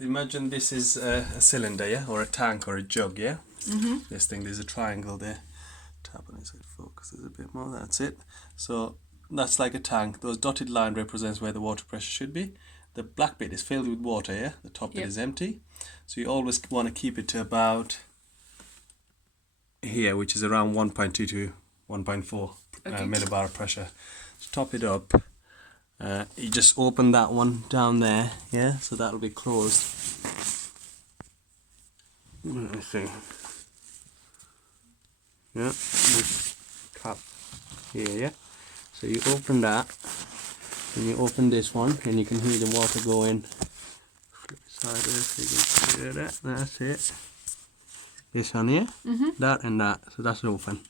Imagine this is a cylinder, yeah, or a tank or a jug, yeah. This thing, there's a triangle there. Tap on it so it focuses a bit more. That's it. So that's like a tank. Those dotted line represents where the water pressure should be. The black bit is filled with water, yeah. The top bit is empty. So you always want to keep it to about here, which is around 1.2 to 1.4 millibar pressure. So top it up. You just open that one down there, yeah. So that'll be closed. Let me see. Yeah, this cap here, yeah. So you open that, and you open this one, and you can hear the water going. Flip it sideways so you can hear that. That's it. This one here, that and that. So that's open.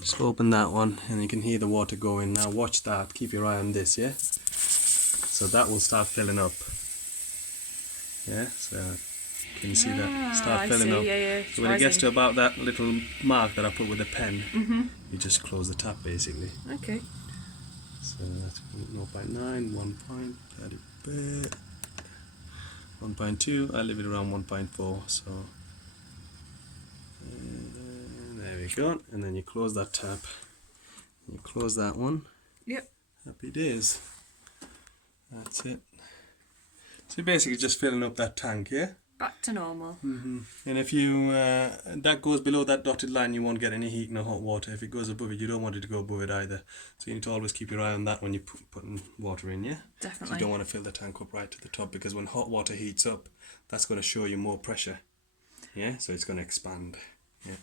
Just open that one, and you can hear the water going. Now watch that. Keep your eye on this, yeah. So that will start filling up. Yeah. So can you see that start filling up? Yeah, so when it gets to about that little mark that I put with a pen, you just close the tap basically. Okay. So that's 0.9, 1 point, add a bit. 1.2, I leave it around 1.4. So there we go. And then you close that tap. You close that one. Yep. Happy days. That's it. So you're basically just filling up that tank, yeah? Back to normal. And if you that goes below that dotted line, you won't get any heat nor hot water. If it goes above it, you don't want it to go above it either. So you need to always keep your eye on that when you're putting water in, yeah? Definitely. So you don't want to fill the tank up right to the top, because when hot water heats up, that's going to show you more pressure, yeah? So it's going to expand, yeah?